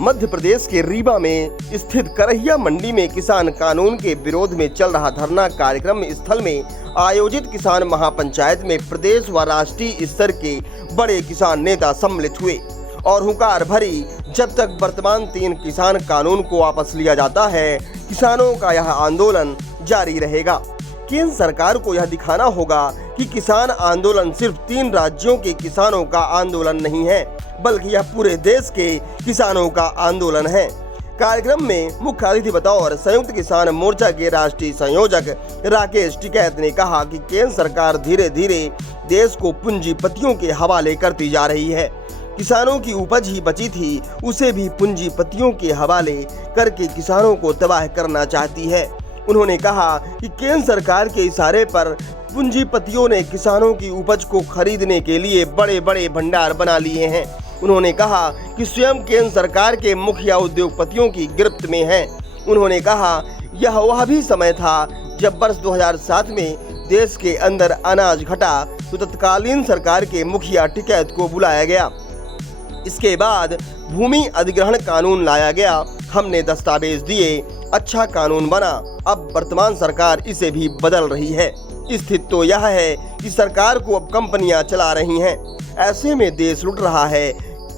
मध्य प्रदेश के रीवा में स्थित करहिया मंडी में किसान कानून के विरोध में चल रहा धरना कार्यक्रम स्थल में आयोजित किसान महापंचायत में प्रदेश व राष्ट्रीय स्तर के बड़े किसान नेता सम्मिलित हुए और हुंकार भरी, जब तक वर्तमान 3 किसान कानून को वापस लिया जाता है, किसानों का यह आंदोलन जारी रहेगा। केंद्र सरकार को यह दिखाना होगा कि किसान आंदोलन सिर्फ 3 राज्यों के किसानों का आंदोलन नहीं है, बल्कि यह पूरे देश के किसानों का आंदोलन है। कार्यक्रम में मुख्य अतिथि बतौर संयुक्त किसान मोर्चा के राष्ट्रीय संयोजक राकेश टिकैत ने कहा कि केंद्र सरकार धीरे धीरे देश को पूंजीपतियों के हवाले करती जा रही है। किसानों की उपज ही बची थी, उसे भी पूंजीपतियों के हवाले करके किसानों को तबाह करना चाहती है। उन्होंने कहा कि केंद्र सरकार के इशारे पर पूंजीपतियों ने किसानों की उपज को खरीदने के लिए बड़े बड़े भंडार बना लिए हैं। उन्होंने कहा कि स्वयं केंद्र सरकार के मुखिया उद्योगपतियों की गिरफ्त में हैं। उन्होंने कहा यह वह भी समय था जब वर्ष 2007 में देश के अंदर अनाज घटा तो तत्कालीन सरकार के मुखिया टिकैत को बुलाया गया। इसके बाद भूमि अधिग्रहण कानून लाया गया, हमने दस्तावेज दिए, अच्छा कानून बना। अब वर्तमान सरकार इसे भी बदल रही है। स्थिति तो यह है कि सरकार को अब कंपनियां चला रही हैं। ऐसे में देश लुट रहा है,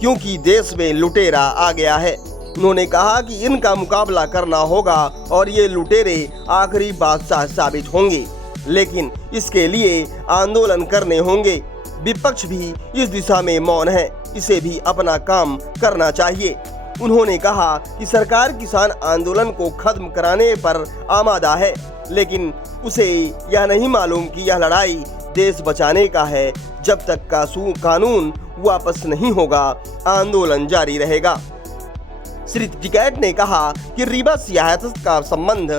क्योंकि देश में लुटेरा आ गया है। उन्होंने कहा कि इनका मुकाबला करना होगा और ये लुटेरे आखिरी बादशाह साबित होंगे, लेकिन इसके लिए आंदोलन करने होंगे। विपक्ष भी इस दिशा में मौन है, इसे भी अपना काम करना चाहिए। उन्होंने कहा कि सरकार किसान आंदोलन को खत्म कराने पर आमादा है, लेकिन उसे यह नहीं मालूम कि यह लड़ाई देश बचाने का है। जब तक का कानून वापस नहीं होगा, आंदोलन जारी रहेगा। श्री टिकैत ने कहा कि रीवा सियासत का संबंध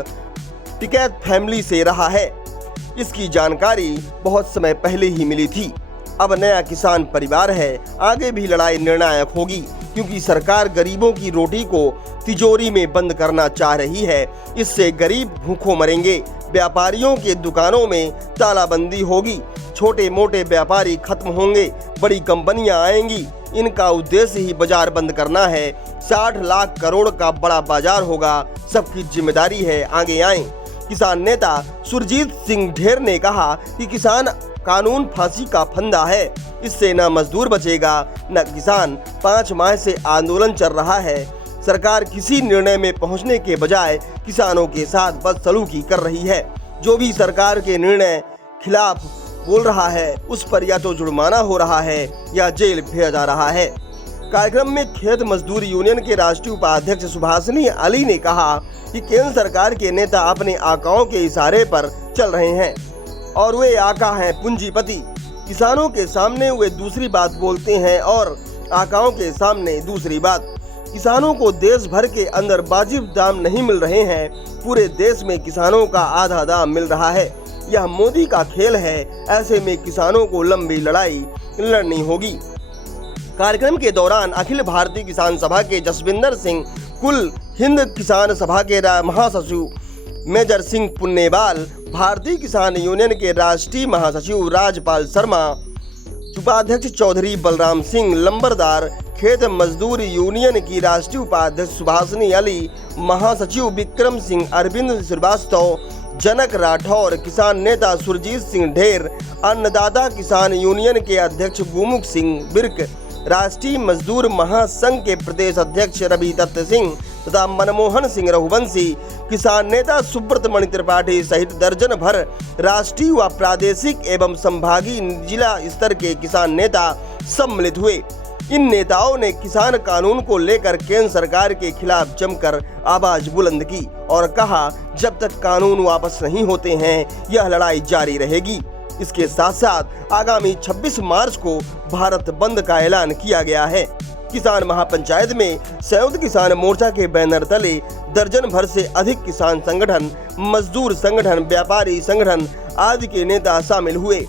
टिकैत फैमिली से रहा है। इसकी जानकारी बहुत समय पहले ही मिली थी। अब नया किसान परिवार है, आगे भी लड़ाई निर्णायक होगी, क्योंकि सरकार गरीबों की रोटी को तिजोरी में बंद करना चाह रही है। इससे गरीब भूखों मरेंगे, व्यापारियों के दुकानों में तालाबंदी होगी, छोटे मोटे व्यापारी खत्म होंगे, बड़ी कंपनियां आएंगी। इनका उद्देश्य ही बाजार बंद करना है। 60 लाख करोड़ का बड़ा बाजार होगा, सबकी जिम्मेदारी है, आगे आए। किसान नेता सुरजीत सिंह ढेर ने कहा कि किसान कानून फांसी का फंदा है, इससे न मजदूर बचेगा न किसान। 5 माह से आंदोलन चल रहा है। सरकार किसी निर्णय में पहुंचने के बजाय किसानों के साथ बदसलूकी कर रही है। जो भी सरकार के निर्णय खिलाफ बोल रहा है, उस पर या तो जुर्माना हो रहा है या जेल भेजा जा रहा है। कार्यक्रम में खेत मजदूर यूनियन के राष्ट्रीय उपाध्यक्ष सुभाषिनी अली ने कहा कि केंद्र सरकार के नेता अपने आकाओं के इशारे पर चल रहे हैं और वे आका हैं पूंजीपति। किसानों के सामने वे दूसरी बात बोलते हैं और आकाओं के सामने दूसरी बात। किसानों को देश भर के अंदर वाजिब दाम नहीं मिल रहे हैं, पूरे देश में किसानों का आधा दाम मिल रहा है। यह मोदी का खेल है, ऐसे में किसानों को लंबी लड़ाई लड़नी होगी। कार्यक्रम के दौरान अखिल भारतीय किसान सभा के जसविंदर सिंह, कुल हिंद किसान सभा के महासचिव मेजर सिंह पुन्नेवाल, भारतीय किसान यूनियन के राष्ट्रीय महासचिव राजपाल शर्मा, उपाध्यक्ष चौधरी बलराम सिंह, लंबरदार खेत मजदूर यूनियन की राष्ट्रीय उपाध्यक्ष सुभाषिनी अली, महासचिव विक्रम सिंह, अरविंद श्रीवास्तव, जनक राठौर, किसान नेता सुरजीत सिंह ढेर, अन्नदाता किसान यूनियन के अध्यक्ष गुमुख सिंह बिर्क, राष्ट्रीय मजदूर महासंघ के प्रदेश अध्यक्ष रवि दत्त सिंह तथा मनमोहन सिंह रघुवंशी, किसान नेता सुब्रत मणि त्रिपाठी सहित दर्जन भर राष्ट्रीय व प्रादेशिक एवं संभागीय जिला स्तर के किसान नेता सम्मिलित हुए। इन नेताओं ने किसान कानून को लेकर केंद्र सरकार के खिलाफ जमकर आवाज बुलंद की और कहा, जब तक कानून वापस नहीं होते हैं, यह लड़ाई जारी रहेगी। इसके साथ साथ आगामी 26 मार्च को भारत बंद का ऐलान किया गया है। किसान महापंचायत में संयुक्त किसान मोर्चा के बैनर तले दर्जन भर से अधिक किसान संगठन, मजदूर संगठन, व्यापारी संगठन आदि के नेता शामिल हुए।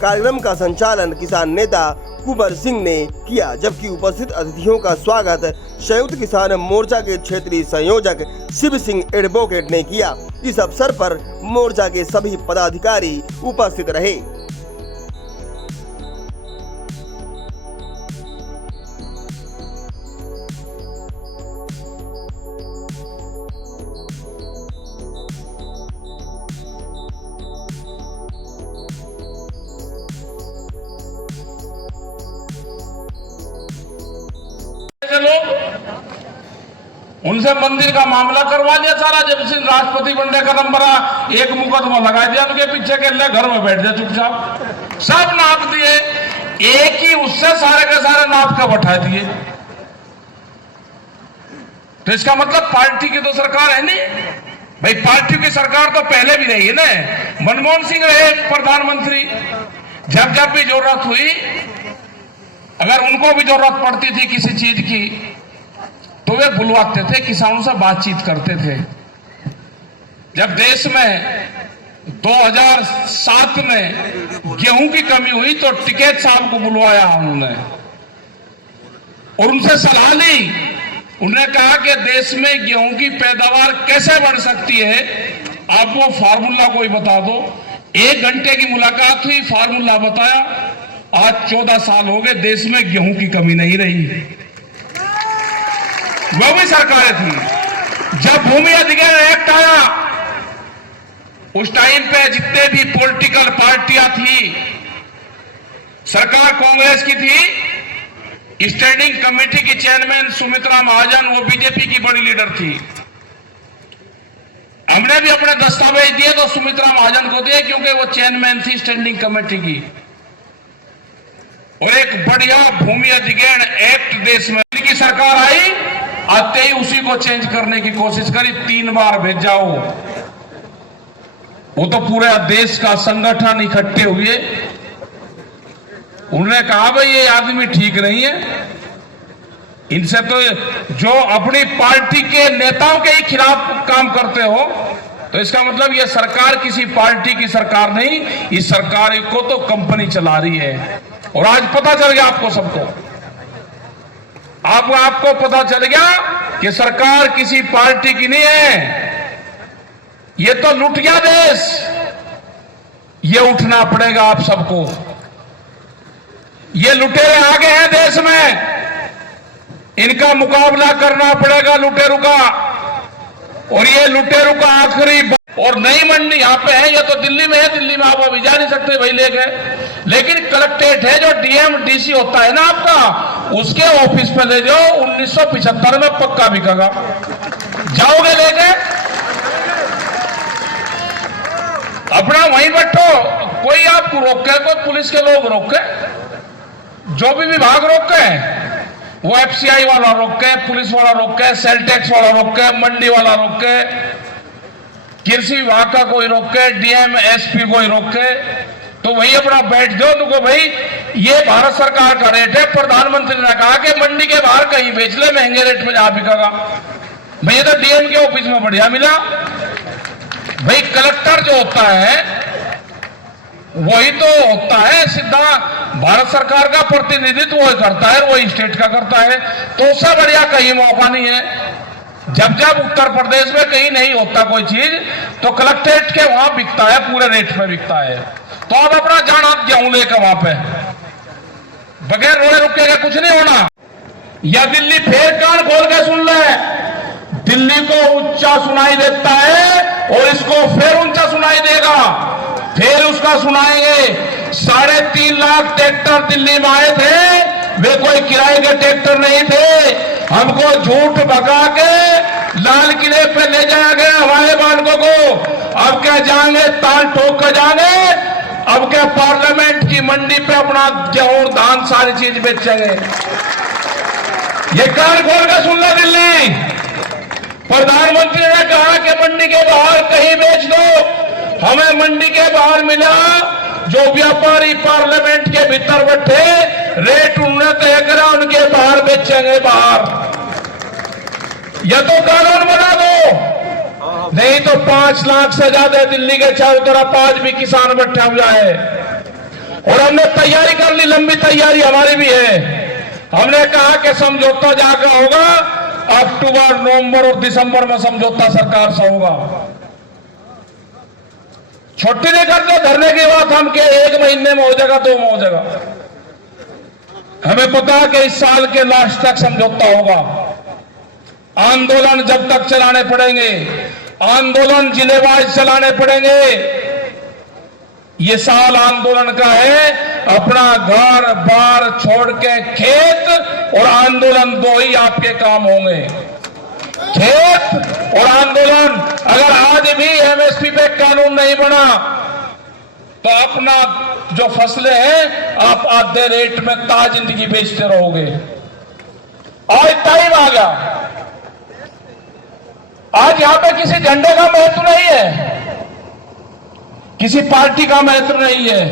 कार्यक्रम का संचालन किसान नेता कुंवर सिंह ने किया, जबकि उपस्थित अतिथियों का स्वागत संयुक्त किसान मोर्चा के क्षेत्रीय संयोजक शिव सिंह एडवोकेट ने किया। इस अवसर पर मोर्चा के सभी पदाधिकारी उपस्थित रहे। लोग, उनसे मंदिर का मामला करवा लिया सारा। जब से राष्ट्रपति बनने का नंबर एक मुकदमा लगा दिया उनके पीछे के लिए, घर में बैठ जाए चुपचाप। सब नाप दिए, एक ही उससे सारे के सारे नाप के बैठा दिए। तो इसका मतलब पार्टी की तो सरकार है नहीं भाई। पार्टी की सरकार तो पहले भी रही है ना। मनमोहन सिंह रहे प्रधानमंत्री, जब जब भी जरूरत हुई, अगर उनको भी जरूरत पड़ती थी किसी चीज की, तो वे बुलवाते थे, किसानों से बातचीत करते थे। जब देश में 2007 में गेहूं की कमी हुई तो टिकैत साहब को बुलवाया उन्होंने और उनसे सलाह ली। उन्होंने कहा कि देश में गेहूं की पैदावार कैसे बढ़ सकती है, आप वो फार्मूला कोई बता दो। 1 घंटे की मुलाकात हुई, फार्मूला बताया। आज 14 साल हो गए, देश में गेहूं की कमी नहीं रही। वो भी सरकारें थी। जब भूमि अधिग्रहण एक्ट आया, उस टाइम पे जितने भी पॉलिटिकल पार्टियां थी, सरकार कांग्रेस की थी, स्टैंडिंग कमेटी की चेयरमैन सुमित्रा महाजन, वो बीजेपी की बड़ी लीडर थी। हमने भी अपने दस्तावेज दिए तो सुमित्रा महाजन को दिए, क्योंकि वो चेयरमैन थी स्टैंडिंग कमेटी की। और एक बढ़िया भूमि अधिग्रहण एक्ट देश में की सरकार आई, आते ही उसी को चेंज करने की कोशिश करी। 3 बार भेजाओ, वो तो पूरे देश का संगठन इकट्ठे हुए। उन्होंने कहा भाई ये आदमी ठीक नहीं है, इनसे तो जो अपनी पार्टी के नेताओं के ही खिलाफ काम करते हो, तो इसका मतलब ये सरकार किसी पार्टी की सरकार नहीं, इस सरकार को तो कंपनी चला रही है। और आज पता चल गया आपको सबको, आपको पता चल गया कि सरकार किसी पार्टी की नहीं है, ये तो लुट गया देश। ये उठना पड़ेगा आप सबको। ये लुटेरे आगे हैं देश में, इनका मुकाबला करना पड़ेगा लुटेरों का। और ये लुटेरों का आखिरी और नई मंडी यहां पे है, ये तो दिल्ली में है, दिल्ली में आप अभी जा नहीं सकते भाई लेके। लेकिन कलेक्ट्रेट है, जो डीएम डीसी होता है ना आपका, उसके ऑफिस पे ले जाओ, 1975 में पक्का बिकेगा। जाओगे लेके, अपना वहीं बैठो, कोई आपको रोके, कोई पुलिस के लोग रोके, जो भी विभाग रोके, वो एफसीआई वाला रोके, पुलिस वाला रोके, सेल टैक्स वाला रोके, मंडी वाला रोके, कृषि विभाग का कोई रोके, डीएम एसपी कोई रोके, तो वही अपना बैठ जाओ। उनको भाई ये भारत सरकार का रेट है, प्रधानमंत्री ने कहा कि मंडी के बाहर कहीं बेच ले, महंगे रेट में जहां बिकेगा। भाई ये तो डीएम के ऑफिस में बढ़िया मिला। भाई कलेक्टर जो होता है वही तो होता है सीधा भारत सरकार का प्रतिनिधित्व, वही करता है, वही स्टेट का करता है। तो उससे बढ़िया कहीं मौका नहीं है। जब जब उत्तर प्रदेश में कहीं नहीं होता कोई चीज, तो कलेक्ट्रेट के वहां बिकता है, पूरे रेट में बिकता है। तो आप अपना जान आप गेहूं लेकर वहां पे बगैर रोड़े रुकेगा, कुछ नहीं होना। या दिल्ली फिर कान खोल के सुन ले, दिल्ली को ऊंचा सुनाई देता है और इसको फिर ऊंचा सुनाई देगा, फिर उसका सुनाएंगे। 3.5 लाख ट्रैक्टर दिल्ली में आए थे, वे कोई किराए के ट्रैक्टर नहीं थे। हमको झूठ भगा के लाल किले पे ले जाया गया हमारे बालकों को। अब क्या जाएंगे, ताल ठोक कर जाएंगे। अब क्या पार्लियामेंट की मंडी पे अपना गेहूं धान सारी चीज बेचेंगे। ये कान खोल कर सुन लो दिल्ली। प्रधानमंत्री ने कहा कि मंडी के बाहर कहीं बेच दो, हमें मंडी के बाहर मिला। जो व्यापारी पार्लियामेंट के भीतर बैठे, रेट उन्होंने तय करा, उनके बाहर बेचेंगे बाहर। यह तो कानून बना दो, नहीं तो 5 लाख से ज्यादा दिल्ली के चारों तरफ आज भी किसान बैठे हुए हैं। और हमने तैयारी कर ली, लंबी तैयारी हमारी भी है। हमने कहा कि समझौता जाकर होगा, अक्टूबर, नवंबर और दिसंबर में समझौता सरकार से होगा। छुट्टी नहीं करते धरने की बात हम के 1 महीने में हो जाएगा, 2 में हो जाएगा। हमें पता है कि इस साल के लास्ट तक समझौता होगा। आंदोलन जब तक चलाने पड़ेंगे, आंदोलन जिलेवार चलाने पड़ेंगे। ये साल आंदोलन का है, अपना घर बार छोड़ के खेत और आंदोलन दो ही आपके काम होंगे, खेत और आंदोलन। अगर आज भी एमएसपी पे कानून नहीं बना तो अपना जो फसलें हैं आप आधे रेट में ताज जिंदगी बेचते रहोगे। आज टाइम आ गया, आज यहां पे किसी झंडे का महत्व नहीं है, किसी पार्टी का महत्व नहीं है,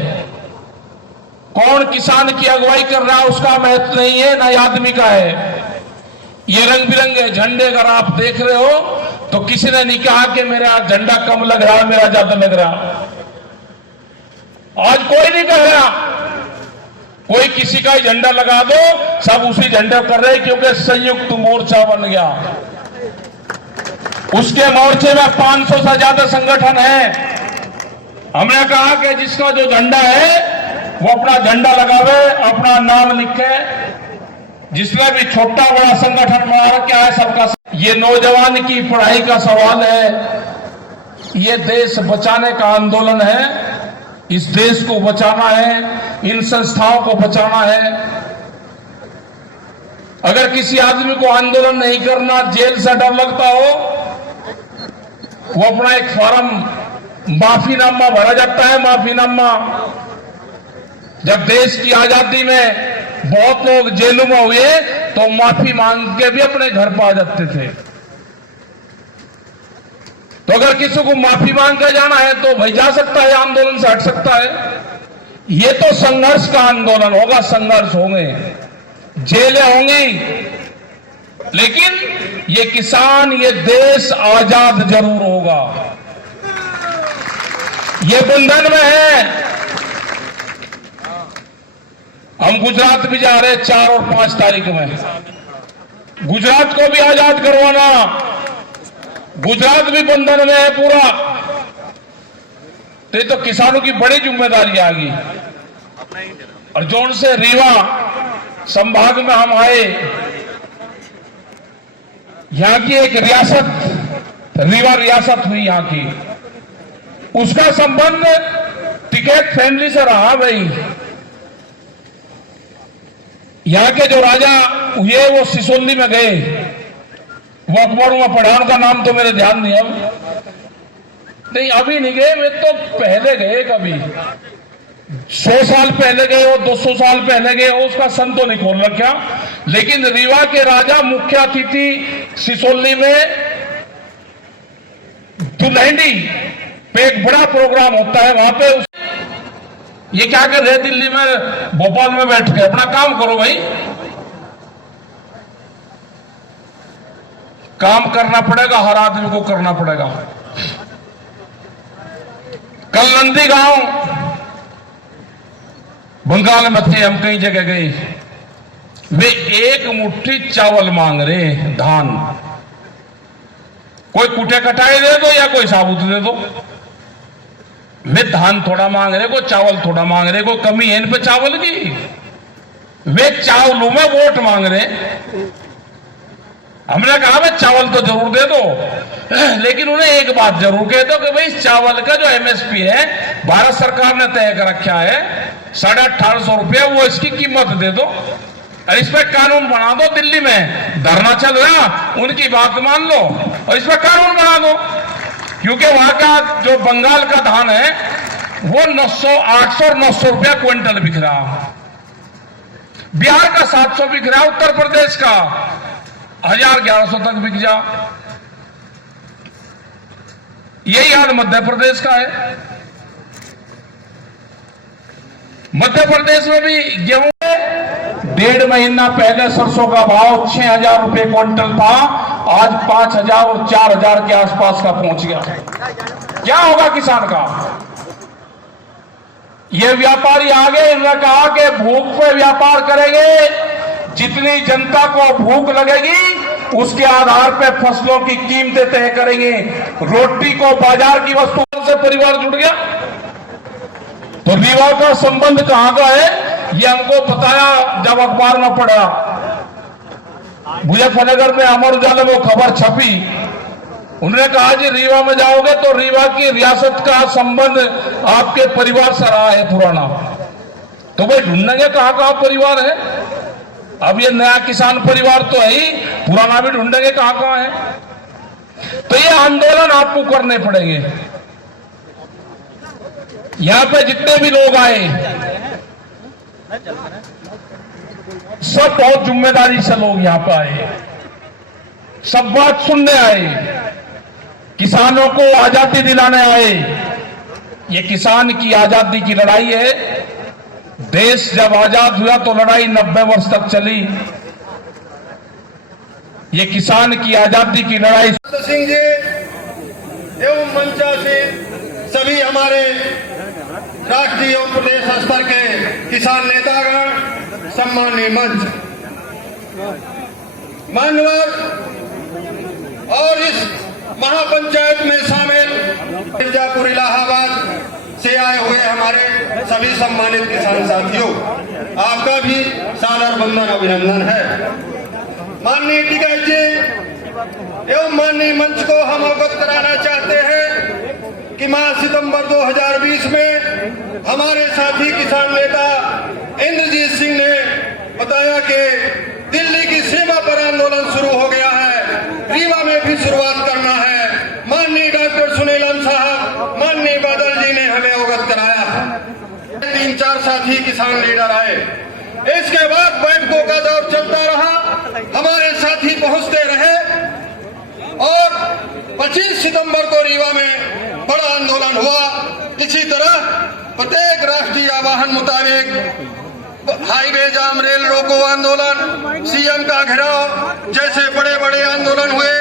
कौन किसान की अगुवाई कर रहा है उसका महत्व नहीं है, ना आदमी का है। ये रंग बिरंगे झंडे अगर आप देख रहे हो तो किसी ने नहीं कहा कि मेरा झंडा कम लग रहा है, मेरा ज्यादा लग रहा। आज कोई नहीं कह रहा, कोई किसी का ही झंडा लगा दो, सब उसी झंडे कर रहे क्योंकि संयुक्त मोर्चा बन गया। उसके मोर्चे में 500 से ज्यादा संगठन है। हमने कहा कि जिसका जो झंडा है वो अपना झंडा लगावे, अपना नाम लिखे। जिसने भी छोटा बड़ा संगठन बना रखा है सबका। ये नौजवान की पढ़ाई का सवाल है, ये देश बचाने का आंदोलन है, इस देश को बचाना है, इन संस्थाओं को बचाना है। अगर किसी आदमी को आंदोलन नहीं करना, जेल से डर लगता हो, वो अपना एक फॉर्म माफीनामा भरा जाता है। माफीनामा, जब देश की आजादी में बहुत लोग जेलों में हुए तो माफी मांग के भी अपने घर पर आ जाते थे। तो अगर किसी को माफी मांग कर जाना है तो भाई जा सकता है, आंदोलन से हट सकता है। ये तो संघर्ष का आंदोलन होगा, संघर्ष होंगे, जेलें होंगी, लेकिन ये किसान, ये देश आजाद जरूर होगा। ये बंधन में है। हम गुजरात भी जा रहे हैं 4 और 5 तारीख में। गुजरात को भी आजाद करवाना, गुजरात भी बंधन में है पूरा। तो किसानों की बड़ी जिम्मेदारी आ गई। और जोन से रीवा संभाग में हम आए, यहां की एक रियासत, रीवा रियासत हुई यहां की, उसका संबंध टिकैत फैमिली से रहा। भाई यहां के जो राजा हुए वो सिसोली में गए, वो अकबर में पढ़ा, उनका नाम तो मेरे ध्यान नहीं, अब नहीं, अभी नहीं गए, वे तो पहले गए, कभी 100 साल पहले गए हो, 200 साल पहले गए हो, उसका सन तो नहीं खोल रखा। लेकिन रीवा के राजा मुख्य अतिथि सिसोली में दुल्हनी पे एक बड़ा प्रोग्राम होता है, वहां पे ये क्या कर रहे, दिल्ली में भोपाल में बैठ के अपना काम करो भाई। काम करना पड़ेगा, हर आदमी को करना पड़ेगा। कल नंदीगांव बंगाल में थे, हम कई जगह गए, वे 1 मुट्ठी चावल मांग रहे, धान। कोई कुटे कटाए दे दो या कोई साबुत दे दो। वे धान थोड़ा मांग रहे, कोई चावल थोड़ा मांग रहे, कोई कमी है इन पे चावल की। वे चावलों में वोट मांग रहे। हमने कहा भाई चावल तो जरूर दे दो, लेकिन उन्हें एक बात जरूर कह दो कि भाई इस चावल का जो एमएसपी है भारत सरकार ने तय कर रखा है 1850 रुपया, वो इसकी कीमत दे दो और इस पर कानून बना दो। दिल्ली में धरना चल रहा, उनकी बात मान लो और इस पर कानून बना दो। क्योंकि वहां का जो बंगाल का धान है वो 900, 800 और 900 रुपया क्विंटल बिक रहा, बिहार का 700 बिक रहा, उत्तर प्रदेश का 1000-1100 तक बिक जा। यही हाल मध्य प्रदेश का है। मध्य प्रदेश में भी गेहूं 1.5 महीना पहले सरसों का भाव 6000 रुपये क्विंटल था, आज 5000 और 4000 के आसपास का पहुंच गया। क्या होगा किसान का? ये व्यापारी आगे इन्होंने कहा कि भूख पे व्यापार करेंगे, जितनी जनता को भूख लगेगी उसके आधार पे फसलों की कीमतें तय करेंगे। रोटी को बाजार की वस्तुओं से परिवार जुड़ गया। तो रीवा का संबंध कहां का है ये हमको बताया जब अखबार में पढ़ा। मुजफ्फरनगर में अमर उजाला वो खबर छपी, उन्होंने कहा जी रीवा में जाओगे तो रीवा की रियासत का संबंध आपके परिवार से रहा है पुराना। तो भाई ढूंढेंगे कहाँ कहाँ परिवार है। अब ये नया किसान परिवार तो है ही, पुराना भी ढूंढेंगे कहाँ कहाँ है। तो ये आंदोलन आपको करने पड़ेंगे। यहां पे जितने भी लोग आए सब बहुत जिम्मेदारी से लोग यहां पे आए, सब बात सुनने आए, किसानों को आजादी दिलाने आए। ये किसान की आजादी की लड़ाई है। देश जब आजाद हुआ तो लड़ाई 90 वर्ष तक चली। ये किसान की आजादी की लड़ाई सिंह जी एवं मंचासी सभी हमारे राष्ट्रीय और प्रदेश स्तर के किसान नेतागण, सम्माननीय मंच, मान्यवर और इस महापंचायत में शामिल मिर्जापुर इलाहाबाद से आए हुए हमारे सभी सम्मानित किसान साथियों, आपका भी सादर वंदन अभिनंदन है। माननीय टिकैत जी एवं माननीय मंच को हम अवगत कराना चाहते हैं कि माह सितंबर 2020 में हमारे साथी किसान नेता इंद्रजीत सिंह ने बताया कि दिल्ली की सीमा पर आंदोलन शुरू हो गया है, रीवा में भी शुरुआत करना है। माननीय डॉक्टर सुनीलम साहब, माननीय बादल जी ने हमें अवगत कराया। 3-4 साथी किसान लीडर आए। इसके बाद बैठकों का दौर चलता रहा, हमारे साथी पहुंचते रहे और 25 सितंबर को रीवा में बड़ा आंदोलन हुआ। इसी तरह प्रत्येक राष्ट्रीय आह्वान मुताबिक हाईवे जाम, रेल रोको आंदोलन, सीएम का घेराव जैसे बड़े बड़े आंदोलन हुए।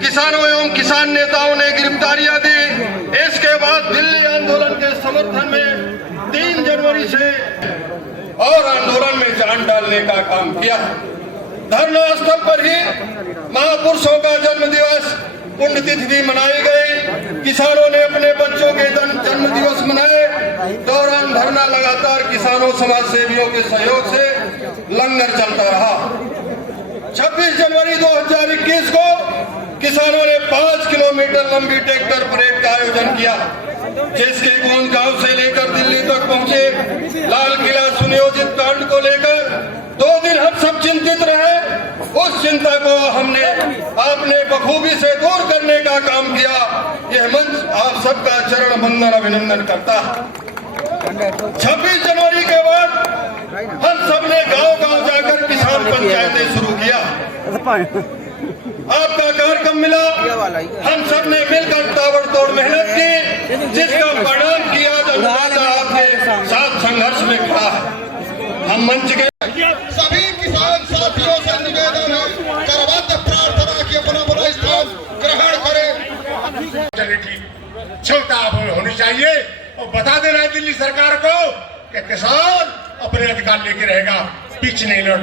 किसानों एवं किसान नेताओं ने गिरफ्तारियां दी। इसके बाद दिल्ली आंदोलन के समर्थन में 3 जनवरी से और आंदोलन में जान डालने का काम किया। धरना स्थल पर ही महापुरुषों का जन्म दिवस पुण्यतिथि भी मनाई गई। किसानों ने अपने बच्चों के जन्म दिवस मनाए। दौरान धरना लगातार किसानों समाज सेवियों के सहयोग से लंगर चलता रहा। 26 जनवरी 2021 को किसानों ने 5 किलोमीटर लंबी ट्रैक्टर परेड का आयोजन किया, जिसके गोंद गांव से लेकर दिल्ली तक पहुंचे। लाल किला सुनियोजित कांड को लेकर 2 दिन हम सब चिंतित रहे। उस चिंता को हमने आपने बखूबी से दूर करने का काम किया। यह मंच आप सबका चरण वंदन अभिनंदन करता है। 26 जनवरी के बाद हम सबने गांव-गांव जाकर किसान पंचायतें शुरू किया। आपका कार्यक्रम मिला, हम सब ने मिलकर ताबड़तोड़ मेहनत की, जिसका परिणाम किया जनता आपके साथ संघर्ष में खड़ा है। हम मंच के सभी किसान साथियों से निवेदन है, करवत प्रार्थना की अपना स्थान ग्रहण करें। क्षमता होनी चाहिए और बता देना है दिल्ली सरकार को कि किसान अपने अधिकार लेके रहेगा, पीछे नहीं लौट